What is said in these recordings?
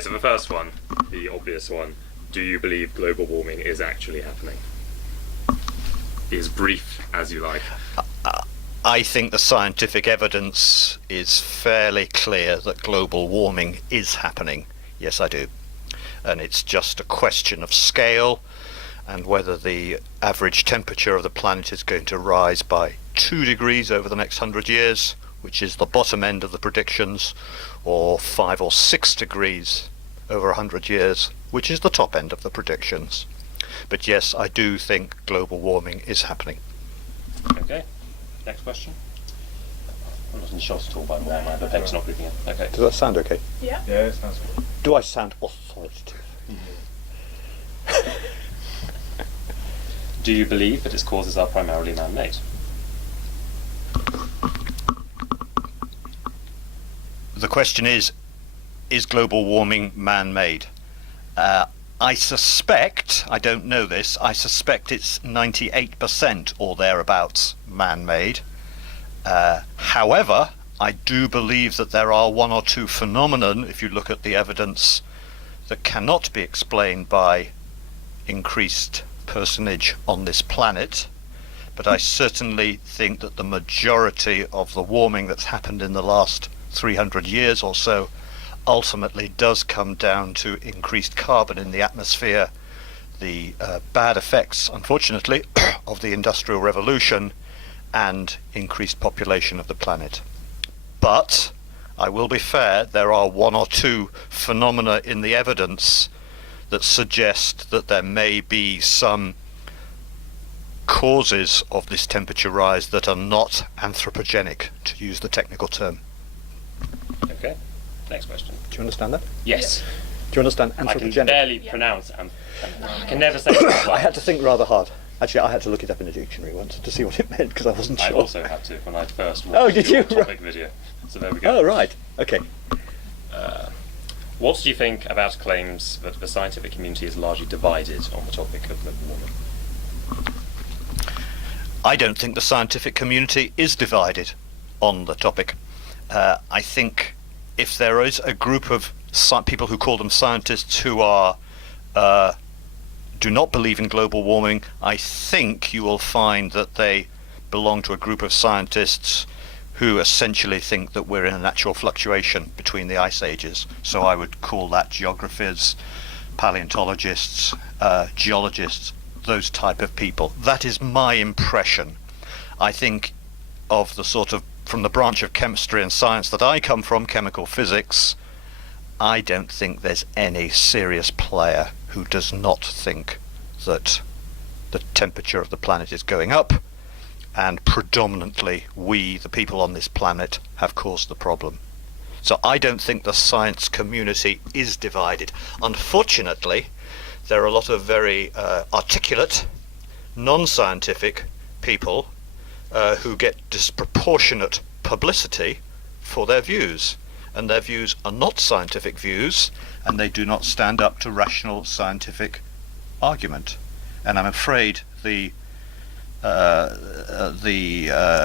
So the first one, the obvious one, do you believe global warming is actually happening? Be as brief as you like. I think the scientific evidence is fairly clear that global warming is happening. Yes, I do. And it's just a question of scale and whether the average temperature of the planet is going to rise by 2 degrees over the next 100 years, which is the bottom end of the predictions, or 5 or 6 degrees over 100 years, which is the top end of the predictions. But yes, I do think global warming is happening. Okay, next question. I'm not in shot at all, by the way, my peg's not moving in. Okay. Does that sound okay? Yeah. Yeah, it sounds good. Do I sound authoritative? Do you believe that its causes are primarily man-made? The question is global warming man-made? I suspect, I don't know this, I suspect it's 98% or thereabouts man-made. However, I do believe that there are one or two phenomenon, if you look at the evidence, that cannot be explained by increased personage on this planet. But I certainly think that the majority of the warming that's happened in the last 300 years or so ultimately does come down to increased carbon in the atmosphere, the bad effects, unfortunately, of the Industrial Revolution, and increased population of the planet. But I will be fair, there are one or two phenomena in the evidence that suggest that there may be some causes of this temperature rise that are not anthropogenic, to use the technical term. Okay, next question. Do you understand that? Yes. Do you understand I can anthropogenic? barely pronounce I can never say it. I had to think rather hard. Actually, I had to look it up in a dictionary once to see what it meant because I wasn't I sure. also had to when I first watched Oh, did your you? topic video. So there we go. Oh, right. Okay. What do you think about claims that the scientific community is largely divided on the topic of global warming? I don't think the scientific community is divided on the topic. I think if there is a group of people who call them scientists who are do not believe in global warming, I think you will find that they belong to a group of scientists who essentially think that we're in a natural fluctuation between the ice ages. So I would call that geographers, paleontologists, geologists, those type of people. That is my impression. I think of the sort of, from the branch of chemistry and science that I come from, chemical physics, I don't think there's any serious player who does not think that the temperature of the planet is going up, and predominantly we, the people on this planet, have caused the problem. So I don't think the science community is divided. Unfortunately, there are a lot of very articulate, non-scientific people who get disproportionate publicity for their views. And their views are not scientific views, and they do not stand up to rational scientific argument. And I'm afraid the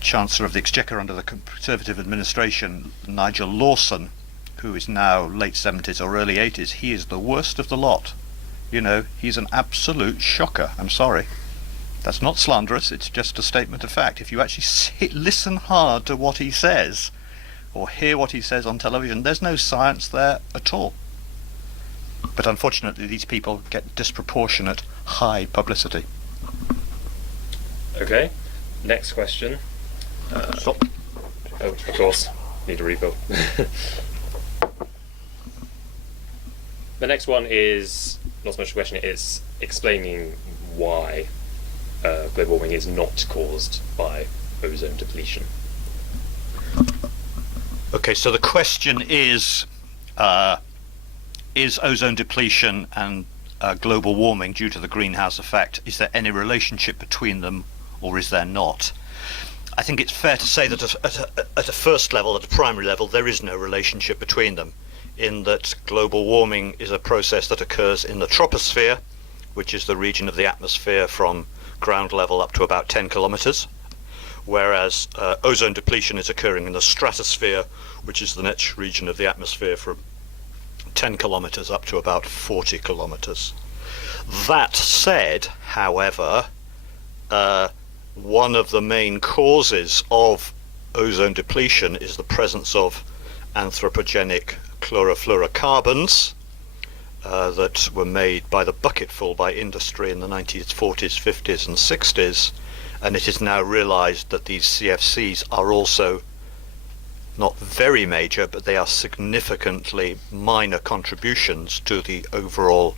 Chancellor of the Exchequer under the Conservative administration, Nigel Lawson, who is now late 70s or early 80s, he is the worst of the lot. You know, he's an absolute shocker. I'm sorry. That's not slanderous, it's just a statement of fact. If you actually listen hard to what he says, or hear what he says on television, there's no science there at all. But unfortunately, these people get disproportionate high publicity. Okay, next question. Stop. Oh, of course, need a refill. The next one is not so much a question, it's explaining why global warming is not caused by ozone depletion. Okay, so the question is ozone depletion and global warming due to the greenhouse effect, is there any relationship between them, or is there not? I think it's fair to say that at a first level, at a primary level, there is no relationship between them, in that global warming is a process that occurs in the troposphere, which is the region of the atmosphere from ground level up to about 10 kilometers, whereas ozone depletion is occurring in the stratosphere, which is the next region of the atmosphere from 10 kilometres up to about 40 kilometres. That said, however, one of the main causes of ozone depletion is the presence of anthropogenic chlorofluorocarbons that were made by the bucketful by industry in the 1940s, 50s and 60s, and it is now realised that these CFCs are also not very major, but they are significantly minor contributions to the overall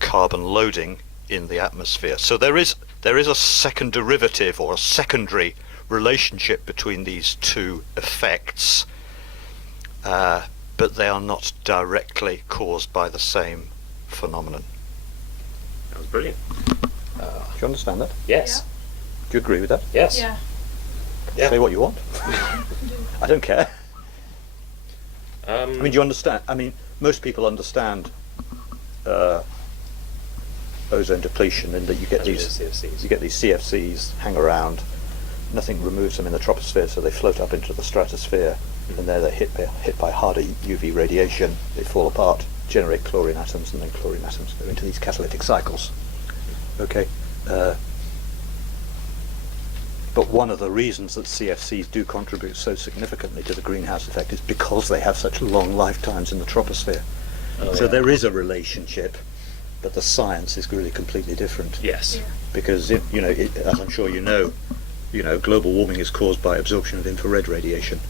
carbon loading in the atmosphere. So there is a second derivative or a secondary relationship between these two effects, but they are not directly caused by the same phenomenon. That was brilliant. Do you understand that? Yes. Do you agree with that? Yes. Yeah. Yeah. Say what you want. I don't care. I mean, do you understand? I mean, most people understand ozone depletion in that you get these CFCs hang around, nothing removes them in the troposphere, so they float up into the stratosphere, and they're hit by harder UV radiation, they fall apart, generate chlorine atoms, and then chlorine atoms go into these catalytic cycles. Okay. But one of the reasons that CFCs do contribute so significantly to the greenhouse effect is because they have such long lifetimes in the troposphere. So there is a relationship, but the science is really completely different. Yes. Yeah. Because as I'm sure you know, global warming is caused by absorption of infrared radiation,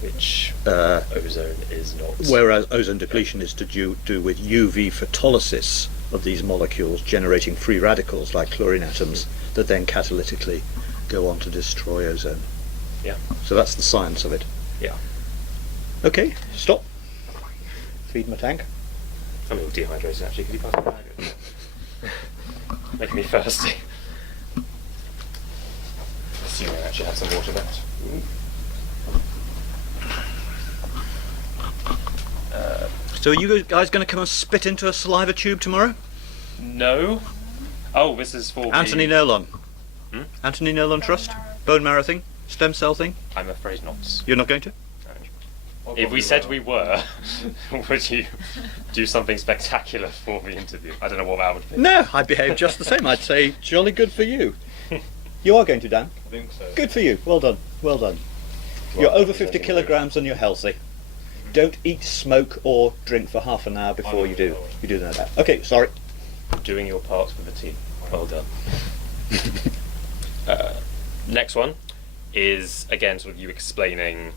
Which ozone is not. whereas ozone depletion is to do with UV photolysis of these molecules, generating free radicals like chlorine atoms that then catalytically go on to destroy ozone. Yeah. So that's the science of it. Yeah. Okay, stop. Feed my tank. I'm a little dehydrated actually. Could you pass me a bag? Making me thirsty. Assuming I actually have some water left. So are you guys going to come and spit into a saliva tube tomorrow? No. Oh, this is for Anthony the... Nolan. Hmm? Anthony Nolan Trust? Bone marrow thing? Stem cell thing? I'm afraid not. You're not going to? If we said we were, would you do something spectacular for the interview? I don't know what that would be. No, I'd behave just the same. I'd say, jolly good for you. You are going to, Dan? I think so. Good for you. Well done. Well done. You're over 50 kilograms and you're healthy. Don't eat, smoke or drink for half an hour before you do. You do that. Okay, sorry. Doing your part with the team. Well done. Next one is, again, sort of you explaining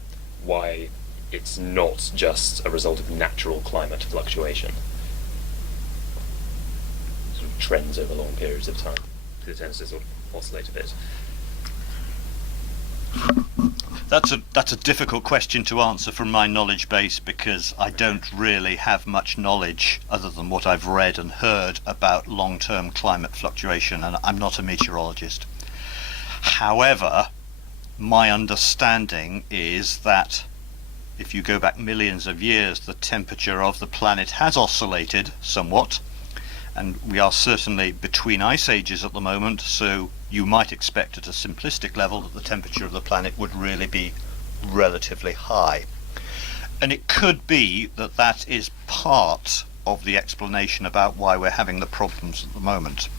why it's not just a result of natural climate fluctuation. Sort of trends over long periods of time. It tends to sort of oscillate a bit. That's a difficult question to answer from my knowledge base, because I don't really have much knowledge other than what I've read and heard about long-term climate fluctuation, and I'm not a meteorologist. However, my understanding is that if you go back millions of years, the temperature of the planet has oscillated somewhat, and we are certainly between ice ages at the moment, so you might expect at a simplistic level that the temperature of the planet would really be relatively high. And it could be that that is part of the explanation about why we're having the problems at the moment.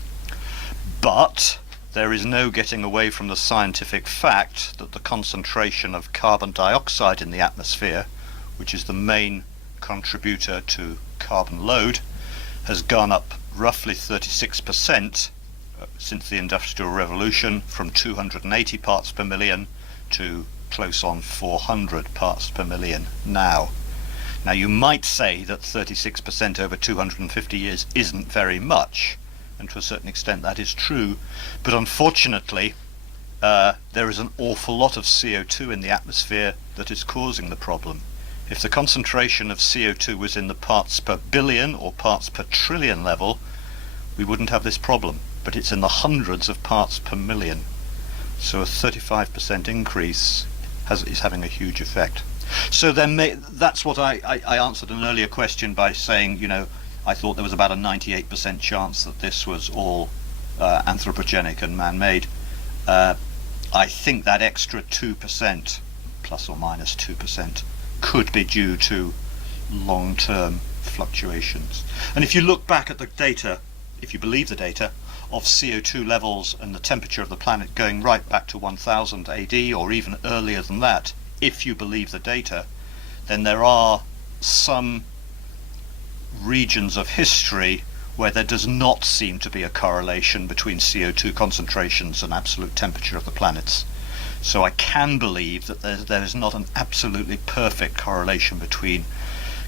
But there is no getting away from the scientific fact that the concentration of carbon dioxide in the atmosphere, which is the main contributor to carbon load, has gone up roughly 36% since the Industrial Revolution, from 280 parts per million to close on 400 parts per million now. Now you might say that 36% over 250 years isn't very much, and to a certain extent that is true, but unfortunately there is an awful lot of CO2 in the atmosphere that is causing the problem. If the concentration of CO2 was in the parts per billion or parts per trillion level, we wouldn't have this problem, but it's in the hundreds of parts per million. So a 35% increase is having a huge effect. So that's what I answered an earlier question by saying, I thought there was about a 98% chance that this was all anthropogenic and man-made. I think that extra 2%, plus or minus 2%, could be due to long-term fluctuations. And if you look back at the data, if you believe the data, of CO2 levels and the temperature of the planet going right back to 1000 AD or even earlier than that, if you believe the data, then there are some regions of history where there does not seem to be a correlation between CO2 concentrations and absolute temperature of the planets. So I can believe that there is not an absolutely perfect correlation between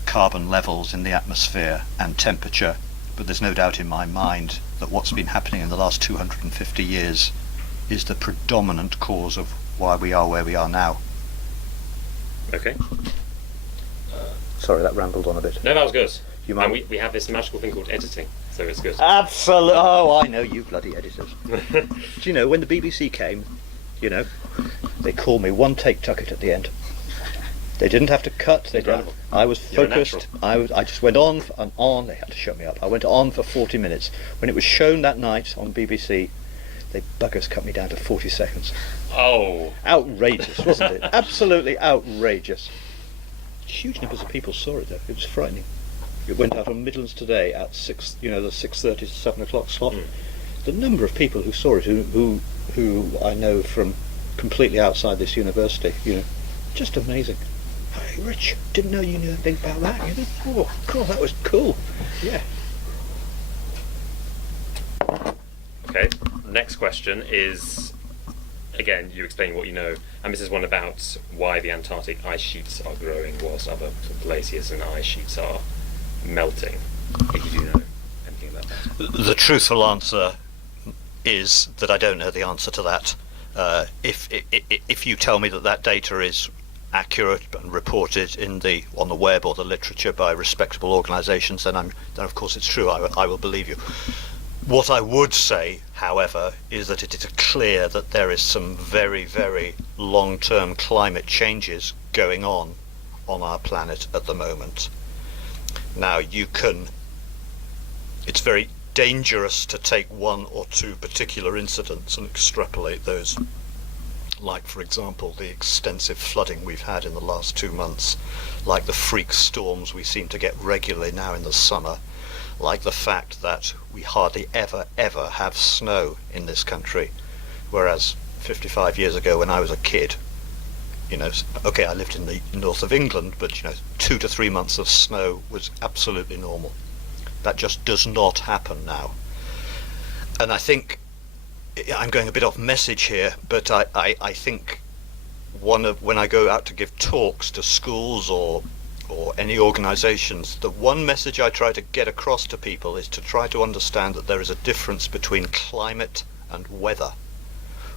carbon levels in the atmosphere and temperature, but there's no doubt in my mind that what's been happening in the last 250 years is the predominant cause of why we are where we are now. Okay. Sorry, that rambled on a bit. No, that was good. You mind? And we have this magical thing called editing, so it's good. Absolutely. Oh, I know you bloody editors. Do you know, when the BBC came, you know, they called me one take Tuckett at the end. They didn't have to cut. I was focused. I just went on and on. They had to shut me up. I went on for 40 minutes. When it was shown that night on BBC, they buggers cut me down to 40 seconds. Oh. Outrageous, wasn't it? Absolutely outrageous. Huge numbers of people saw it though. It was frightening. It went out on Midlands Today at 6, the 6:30 to 7 o'clock slot. The number of people who saw it, who I know from completely outside this university, just amazing. Hey, Rich, didn't know you knew anything about that. Oh, cool, that was cool. Yeah. Okay. Next question is, again, you explain what you know, and this is one about why the Antarctic ice sheets are growing whilst other glaciers and ice sheets are melting. If you do know anything about that. The truthful answer is that I don't know the answer to that. If you tell me that data is accurate and reported on the web or the literature by respectable organisations, then of course it's true. I will believe you. What I would say, however, is that it is clear that there is some very, very long-term climate changes going on our planet at the moment. Now, it's very dangerous to take one or two particular incidents and extrapolate those. Like, for example, the extensive flooding we've had in the last 2 months, like the freak storms we seem to get regularly now in the summer, like the fact that we hardly ever have snow in this country, whereas 55 years ago when I was a kid, okay, I lived in the north of England, but 2 to 3 months of snow was absolutely normal. That just does not happen now. And I think I'm going a bit off message here, but I think when I go out to give talks to schools or any organisations, the one message I try to get across to people is to try to understand that there is a difference between climate and weather.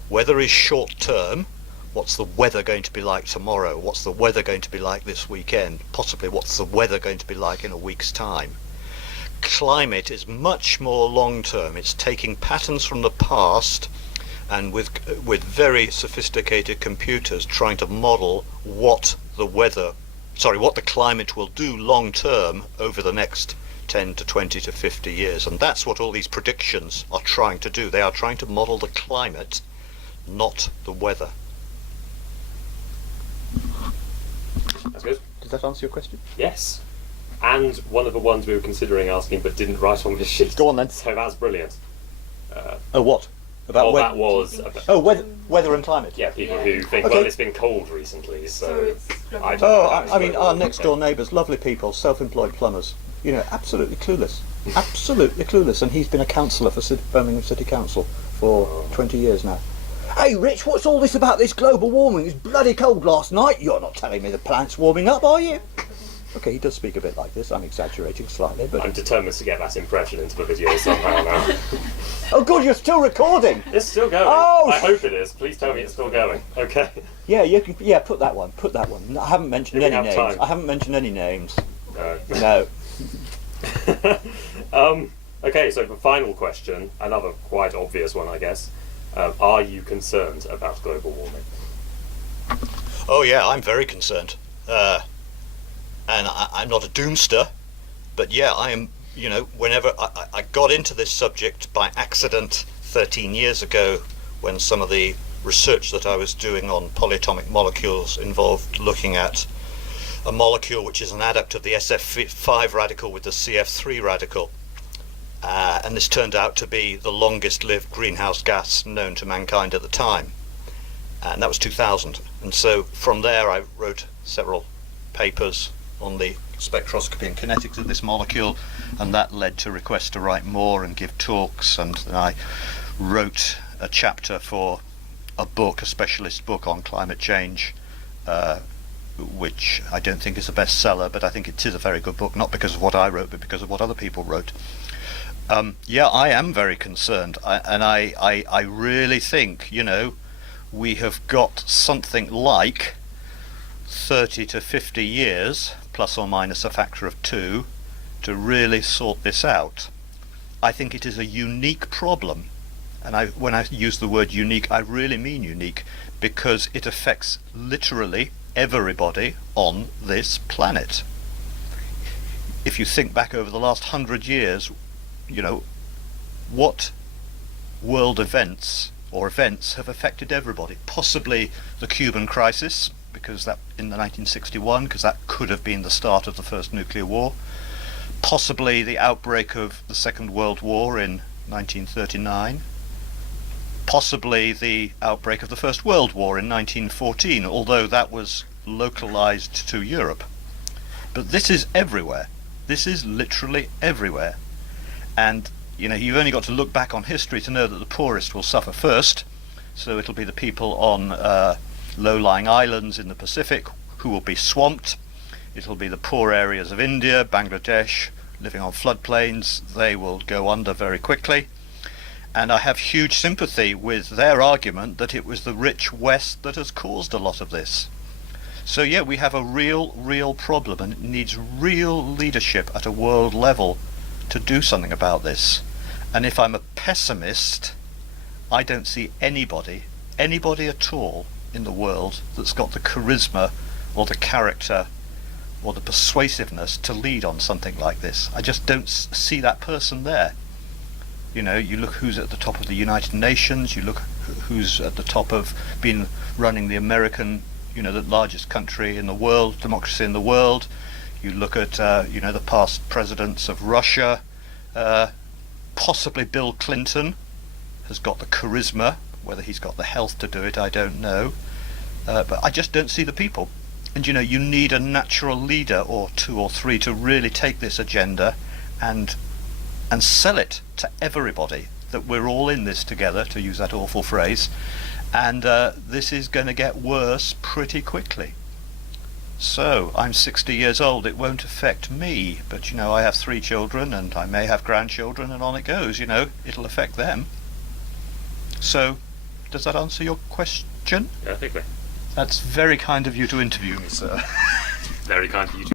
Weather is short term. What's the weather going to be like tomorrow? What's the weather going to be like this weekend? Possibly what's the weather going to be like in a week's time? Climate is much more long term. It's taking patterns from the past and with very sophisticated computers trying to model what the climate will do long term over the next 10 to 20 to 50 years. And that's what all these predictions are trying to do. They are trying to model the climate, not the weather. That's good. Does that answer your question? Yes. And one of the ones we were considering asking but didn't write on the sheet. Go on then. So that's brilliant. What? About weather? That was... weather and climate. Yeah, people who think, Okay. well, it's been cold recently, so... I mean, our next door neighbours, lovely people, self-employed plumbers, absolutely clueless. Absolutely clueless. And he's been a councillor for Birmingham City Council for 20 years now. Hey Rich, what's all this about this global warming? It was bloody cold last night. You're not telling me the planet's warming up, are you? Okay, he does speak a bit like this. I'm exaggerating slightly, but... I'm determined to get that impression into the video somehow now. Oh God, you're still recording! It's still going. Oh, I hope it is. Please tell me it's still going. Okay. Yeah, put that one. I haven't mentioned any names. Time. I haven't mentioned any names. No. No. Okay, so the final question, another quite obvious one, I guess. Are you concerned about global warming? Oh yeah, I'm very concerned. And I'm not a doomster, but yeah, I am, whenever I got into this subject by accident 13 years ago when some of the research that I was doing on polyatomic molecules involved looking at a molecule which is an adduct of the SF5 radical with the CF3 radical. And this turned out to be the longest lived greenhouse gas known to mankind at the time. And that was 2000. And so from there I wrote several papers on the spectroscopy and kinetics of this molecule, and that led to requests to write more and give talks, and then I wrote a chapter for a book, a specialist book on climate change, which I don't think is a bestseller, but I think it is a very good book, not because of what I wrote, but because of what other people wrote. Yeah, I am very concerned, and I really think, we have got something like 30 to 50 years, plus or minus a factor of 2, to really sort this out. I think it is a unique problem, and when I use the word unique, I really mean unique, because it affects literally everybody on this planet. If you think back over the last 100 years, what world events have affected everybody? Possibly the Cuban crisis, because that in the 1961, because that could have been the start of the first nuclear war. Possibly the outbreak of the Second World War in 1939. Possibly the outbreak of the First World War in 1914, although that was localized to Europe. But this is everywhere. This is literally everywhere. And you've only got to look back on history to know that the poorest will suffer first. So it'll be the people on low-lying islands in the Pacific who will be swamped. It'll be the poor areas of India, Bangladesh, living on floodplains. They will go under very quickly. And I have huge sympathy with their argument that it was the rich West that has caused a lot of this. So yeah, we have a real problem, and it needs real leadership at a world level to do something about this. And if I'm a pessimist, I don't see anybody at all in the world that's got the charisma or the character or the persuasiveness to lead on something like this. I just don't see that person there. You look who's at the top of the United Nations, you look who's at the top of being running the American, the largest country in the world, democracy in the world. You look at, the past presidents of Russia. Possibly Bill Clinton has got the charisma. Whether he's got the health to do it, I don't know. But I just don't see the people. And you need a natural leader or 2 or 3 to really take this agenda and sell it to everybody that we're all in this together, to use that awful phrase. And this is going to get worse pretty quickly. So I'm 60 years old, it won't affect me, but I have 3 children and I may have grandchildren, and on it goes, it'll affect them. So does that answer your question? Perfectly. That's very kind of you to interview me, sir. Very kind of you to